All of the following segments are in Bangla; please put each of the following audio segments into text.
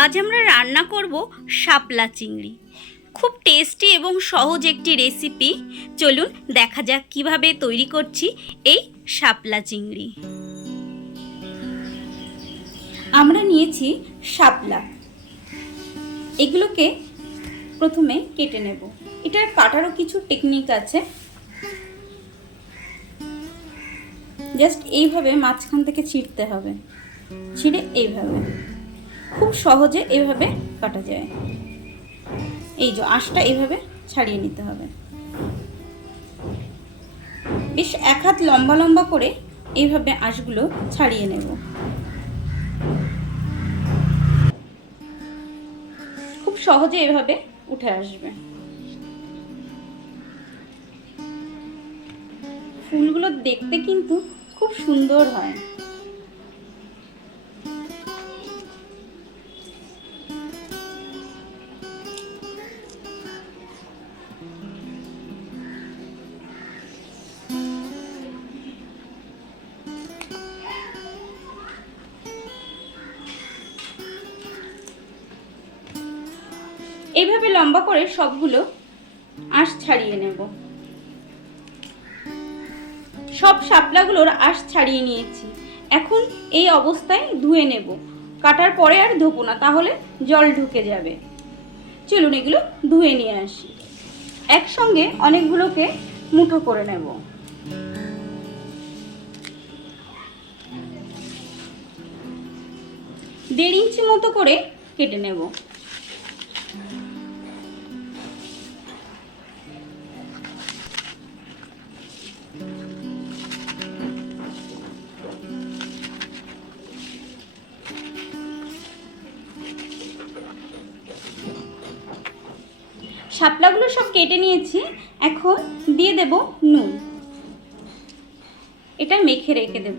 আজ আমরা রান্না করব শাপলা চিংড়ি। খুব টেস্টি এবং সহজ একটি রেসিপি চলুন দেখা যাক কীভাবে তৈরি করছি এই শাপলা চিংড়ি। আমরা নিয়েছি শাপলা। এগুলোকে প্রথমে কেটে নেব। এটার কাটারও কিছু টেকনিক আছে। জাস্ট এইভাবে মাঝখান থেকে ছিঁড়তে হবে। ছিঁড়ে এইভাবে। খুব সহজে এভাবে কাটা যায়। এই যে আঁশটা এইভাবে ছাড়িয়ে নিতে হবে। বেশ এক হাত লম্বা লম্বা করে এইভাবে আঁশগুলো ছাড়িয়ে নেব। খুব সহজে এভাবে উঠে আসবে। ফুলগুলো দেখতে কিন্তু খুব সুন্দর হয়। এইভাবে লম্বা করে সবগুলো আঁশ ছাড়িয়ে নেব। সব শাপলাগুলোর আঁশ ছাড়িয়ে নিয়েছি। এখন এই অবস্থায় ধুয়ে নেব। কাটার পরে আর ধোবো না, তাহলে জল ঢুকে যাবে। চলুন এগুলো ধুয়ে নিয়ে আসি। একসঙ্গে অনেকগুলোকে মুঠো করে নেব। দেড় ইঞ্চি মতো করে কেটে নেব। শাপলাগুলো সব কেটে নিয়েছি। এখন দিয়ে দেব নুন। এটা মেখে রেখে দেব।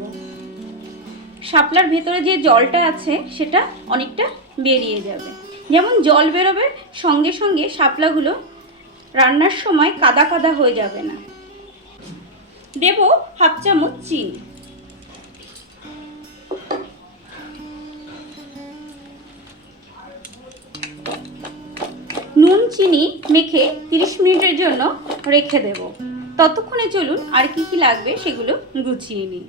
শাপলার ভেতরে যে জলটা আছে, সেটা অনেকটা বেরিয়ে যাবে। যেমন জল বেরোবে, সঙ্গে সঙ্গে শাপলাগুলো রান্নার সময় কাদা কাদা হয়ে যাবে না। দেব হাফ চামচ চিনি। চিনি মেখে 30 মিনিটের জন্য রেখে দেব। ততক্ষণে চলুন আর কি কি লাগবে সেগুলো গুছিয়ে নিই।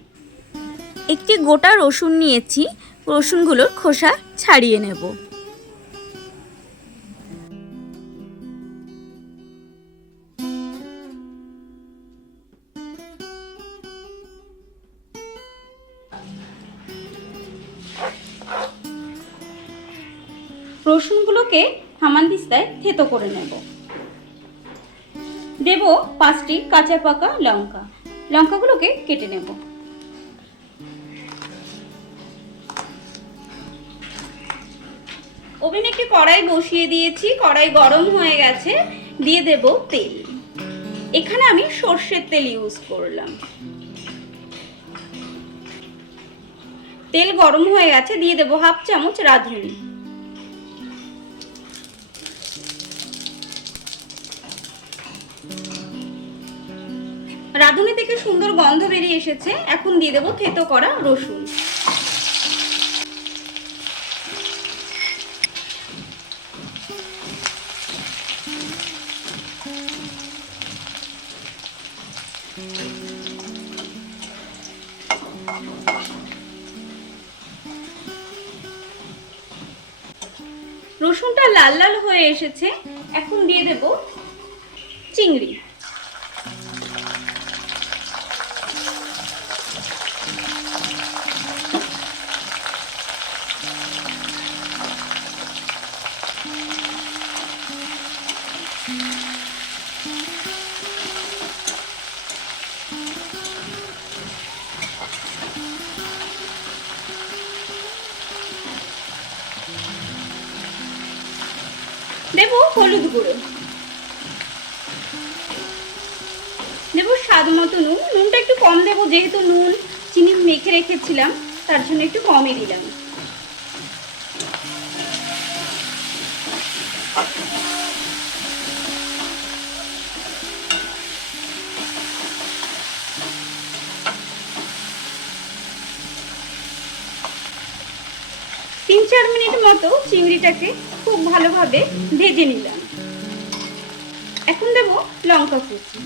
একটি গোটা রসুন নিয়েছি রসুনগুলোর খোসা ছাড়িয়ে নেব। রসুনগুলোকে হামানদিস্তায় থেতো করে নেব। দেব পাঁচটি কাঁচা পাকা লঙ্কা। লঙ্কাগুলোকে কেটে নেব। ওভেনে একটি কড়াই বসিয়ে দিয়েছি, কড়াই গরম হয়ে গেছে, দিয়ে দেব তেল। এখানে আমি সর্ষের তেল ইউজ করলাম। তেল গরম হয়ে গেছে, দিয়ে দেব হাফ চামচ রাঁধুনি। রাঁধুনি থেকে সুন্দর গন্ধ বেরিয়ে এসেছে। এখন দিয়ে দেবো থেতো করা রসুন। রসুনটা লাল লাল হয়ে এসেছে। এখন দিয়ে দেব চিংড়ি। দেব হলুদ গুঁড়ো। দেব স্বাদ মতো নুন। নুনটা একটু কম দেব, যেহেতু নুন, চিনি মেখে রেখেছিলাম, তার জন্য একটু কমই দিলাম। তিন চার মিনিট মতো চিংড়িটাকে খুব ভালোভাবে ভেজে নিলাম। এখন দেব লঙ্কা কুচি।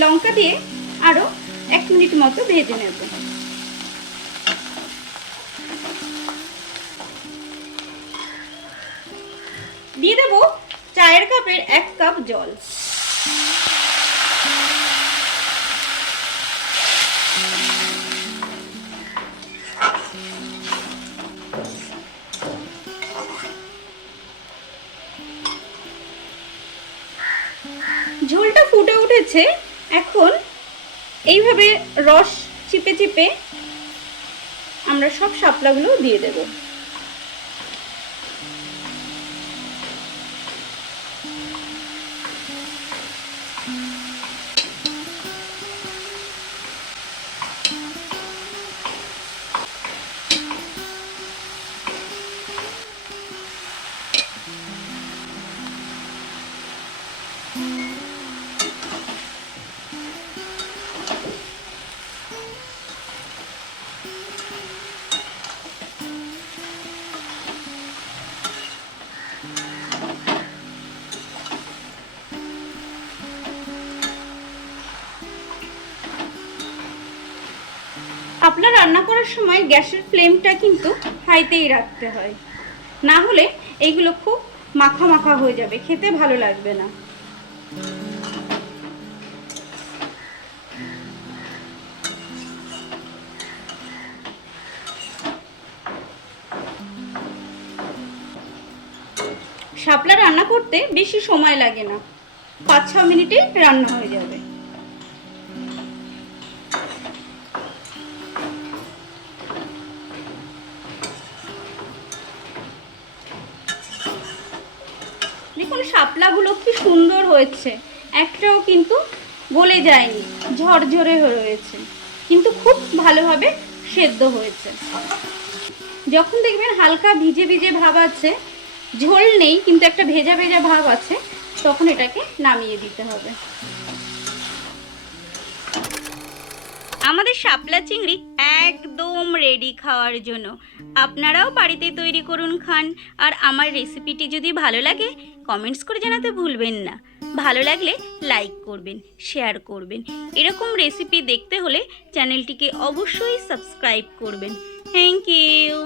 লঙ্কা দিয়ে আরও এক মিনিট মতো ভেজে নেব। দিয়ে দেবো চায়ের কাপের এক কাপ জল। ঝোলটা ফুটে উঠেছে। এখন এইভাবে রস চিপে চিপে আমরা সব শাপলাগুলো দিয়ে দেব। আপনার রান্না করার সময় গ্যাসের ফ্লেমটা কিন্তু হাইতেই রাখতে হয়। না হলে এইগুলো খুব মাখা মাখা হয়ে যাবে, খেতে ভালো লাগবে না। শাপলা রান্না করতে বেশি সময় লাগে না। পাঁচ ছ মিনিটে রান্না হয়ে যাবে। দেখুন, শাপলাগুলো কি সুন্দর হয়েছে। একটাও কিন্তু গলে যায়নি, ঝরঝরে রয়েছে। কিন্তু খুব ভালোভাবে সেদ্ধ হয়েছে। যখন দেখবেন হালকা ভিজে ভিজে ভাব আছে, ঝোল নেই, কিন্তু একটা ভেজা ভেজা ভাব আছে, তখন এটাকে নামিয়ে দিতে হবে। আমাদের শাপলা চিংড়ি একদম রেডি খাওয়ার জন্য। আপনারাও বাড়িতে তৈরি করুন খান। আর আমার রেসিপিটি যদি ভালো লাগে কমেন্টস করে জানাতে ভুলবেন না। ভালো লাগলে লাইক করবেন শেয়ার করবেন। এরকম রেসিপি দেখতে হলে চ্যানেলটিকে অবশ্যই সাবস্ক্রাইব করবেন। Thank you